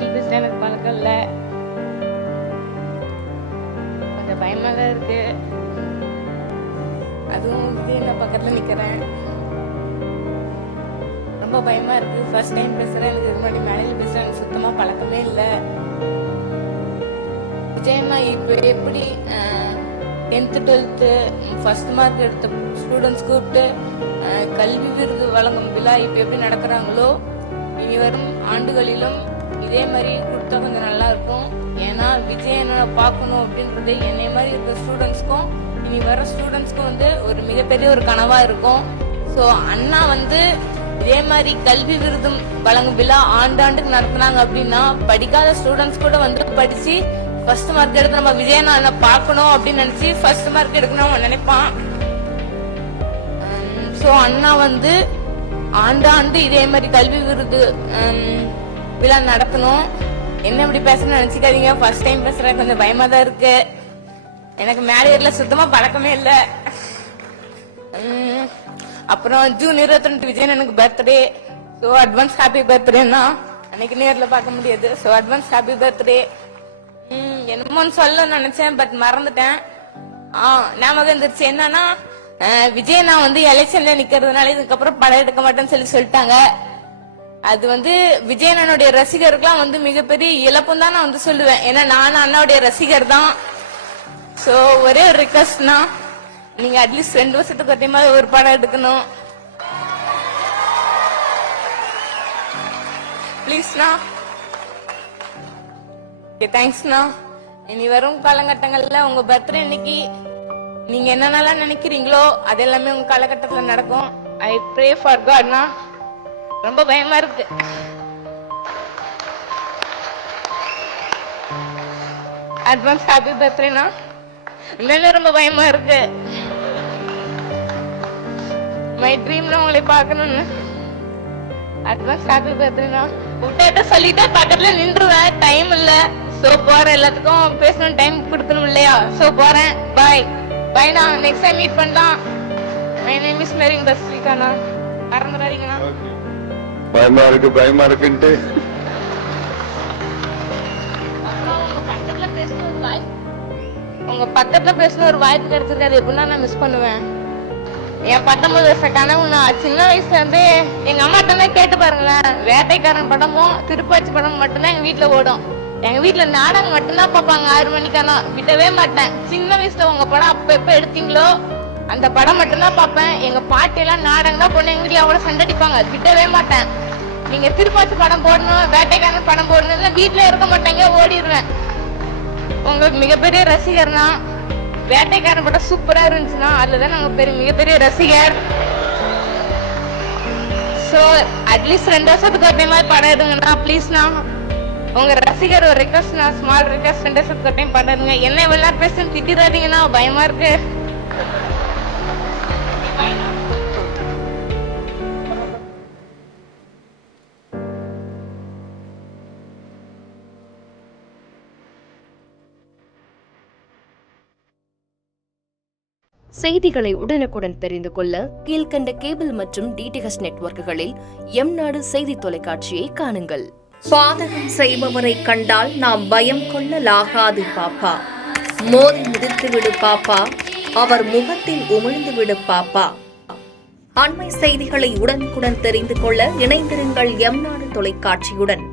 Little பேச எனக்கு பழக்கம் இல்லை, கொஞ்சம் பயமாக தான் இருக்கு. அதுவும் விஜய் நான் பக்கத்தில் நிற்கிறேன், ரொம்ப பயமா இருக்கு. ஃபர்ஸ்ட் டைம் பேசுறேன், எனக்கு முன்னாடி மேடையில் பேசுறேன், எனக்கு சுத்தமாக பழக்கமே இல்லை. விஜயம்மா இப்போ எப்படி 10th 12th ஃபர்ஸ்ட் மார்க் எடுத்த ஸ்டூடெண்ட்ஸ் கூப்பிட்டு கல்வி விருது வழங்கும் விழா இப்போ எப்படி நடக்கிறாங்களோ இனி வரும் ஆண்டுகளிலும் இதே மாதிரி கொடுத்தா கொஞ்சம் நல்லா இருக்கும். ஏன்னா விஜயனை பார்க்கணும் அப்படின்றது என்னை மாதிரி இருக்கிற ஸ்டூடெண்ட்ஸ்க்கும் இனி வர ஸ்டூடெண்ட்ஸ்க்கும் வந்து ஒரு மிகப்பெரிய ஒரு கனவா இருக்கும். ஸோ அண்ணா வந்து இதே மாதிரி கல்வி விருது வழங்கும் விழா ஆண்டாண்டுக்கு நடத்தினாங்க அப்படின்னா படிக்காத ஸ்டூடெண்ட்ஸ் கூட வந்து படிச்சு ஃபர்ஸ்ட் மார்க் எடுத்து நம்ம விஜயனா என்ன பார்க்கணும் அப்படின்னு நினைச்சு ஃபர்ஸ்ட் மார்க் எடுக்கணும் அவன் நினைப்பான். ஸோ அண்ணா வந்து ஆண்டாண்டு இதே மாதிரி கல்வி விருது விழா நடத்தணும். என்ன இப்படி பேசணும்னு நினைச்சுக்காதீங்க, ஃபர்ஸ்ட் டைம் பேசுறேன், கொஞ்சம் பயமா தான் இருக்கு. எனக்கு மேரேஜ்ல சுத்தமா பழக்கமே இல்லை. அப்புறம் ஜூன் 22 விஜயன் எனக்கு பர்த்டே. ஸோ அட்வான்ஸ் ஹாப்பி பர்த்டேன்னா அன்னைக்கு நேர்ல பார்க்க முடியாது. So advance happy birthday. என்னமோன்னு சொல்ல நினைச்சேன், பட் மறந்துட்டேன். ஞாபகம் இருந்துருச்சு. என்னன்னா விஜய் நான் வந்து எலெக்ஷன்ல நிக்கிறதுனால இதுக்கப்புறம் படம் எடுக்க மாட்டேன்னு சொல்லிட்டாங்க. அது வந்து விஜயனுடைய ரசிகருக்குலாம் வந்து மிகப்பெரிய இழப்பும் தான் நான் வந்து சொல்லுவேன். ஏன்னா நானும் அண்ணாவுடைய ரசிகர் தான். ஸோ ஒரே ஒரு ரிக்வஸ்ட்னா நீங்க அட்லீஸ்ட் 2 வருஷத்துக்கு ஒரு டைம் ஒரு படம் எடுக்கணும் ப்ளீஸ்ண்ணா. ஓகே, தேங்க்ஸ்ண்ணா. இனி வரும் காலகட்டங்கள்ல உங்க பர்த்டே இன்னைக்கு நீங்க என்னென்னலாம் நினைக்கிறீங்களோ அது எல்லாமே உங்க காலகட்டத்துல நடக்கும். ஐ ப்ரே ஃபார் காட்ண்ணா. ரொம்ப பயமா இருக்கு. அட்வான்ஸ் ஹாப்பி பர்த்டேண்ணா. உண்மையில ரொம்ப பயமா இருக்கு. மை ட்ரீம்ல உங்களை பார்க்கணும்னு. அட்வான்ஸ் ஹாப்பி பர்த்டேண்ணா. விட்ட சொல்லிட்டு பக்கத்துல நின்றுவேன், டைம் இல்ல. சோ போறேன், எல்லாத்துக்கும் பேசணும், டைம் கொடுக்கணும் இல்லையா? சோ போறேன், பாய் பாய்ண்ணா. நெக்ஸ்ட் டைம் மீட் பண்ணலாம். மை நேம் இஸ் மேரிங் தஸ்விகாண்ணா, மறந்துடாதீங்கண்ணா. பயமா இருக்குன்ட்டு உங்க பக்கத்துல பேசுன ஒரு வாய்ப்பு கிடைச்சிருக்காது, எப்படின்னா நான் மிஸ் பண்ணுவேன். என் 19 வருஷ கனவு நான் சின்ன வயசுல இருந்து எங்க அம்மாட்ட கேட்டு பாருங்களேன். வேட்டைக்காரன் படமும் திருப்பாச்சி படமும் மட்டும்தான் எங்க வீட்டுல ஓடும். எங்க வீட்டுல நாடகம் மட்டும்தான் பார்ப்பாங்க 6 மணிக்கான, விடவே மாட்டேன். சின்ன வயசுல உங்க படம் அப்ப எப்ப எடுத்தீங்களோ அந்த படம் மட்டும்தான் பார்ப்பேன். எங்க பாட்டி எல்லாம் நாடகம் தான் பொண்ணு எங்க வீட்டுல அவ்வளவு சண்டடிப்பாங்க, விடவே மாட்டேன். நீங்க திருப்பாச்சி படம் போடணும், வேட்டைக்காரன் படம் போடணும், வீட்டுல இருக்க மாட்டேங்க, ஓடிடுவேன். உங்களுக்கு மிகப்பெரிய ரசிகர்னா. வேட்டைக்காரன் படம் சூப்பரா இருந்துச்சுன்னா அதுலதான் நாங்க மிகப்பெரிய ரசிகர். சோ அட்லீஸ்ட் 2 வருஷத்துக்கு ஒரு டைம் படம் எடுங்கண்ணா ப்ளீஸ்ண்ணா. உங்க ரசிகர் ஒரு ரெக்வஸ்ட்ண்ணா, ஸ்மால் ரெக்வஸ்ட். 2 வருஷத்துக்கு ஒரு டைம் படம் எடுங்க. என்ன வெள்ளா பேசுன்னு திட்டிடாதீங்கன்னா, பயமா இருக்கு. செய்திகளை உடனுக்குடன் தெரிந்து கொள்ள கீழ்கண்ட கேபிள் மற்றும் டிடிஹெச் நெட்வொர்க்குகளில் எம்நாடு செய்தி தொலைக்காட்சியை காணுங்கள். பாதகம் செய்பவரை கண்டால் நாம் பயம் கொள்ளலாகாது பாப்பா. மோதி மிதித்து விடு பாப்பா, அவர் முகத்தில் உமிழ்ந்து விடு பாப்பா. அண்மை செய்திகளை உடனுக்குடன் தெரிந்து கொள்ள இணைந்திருங்கள் எம்நாடு தொலைக்காட்சியுடன்.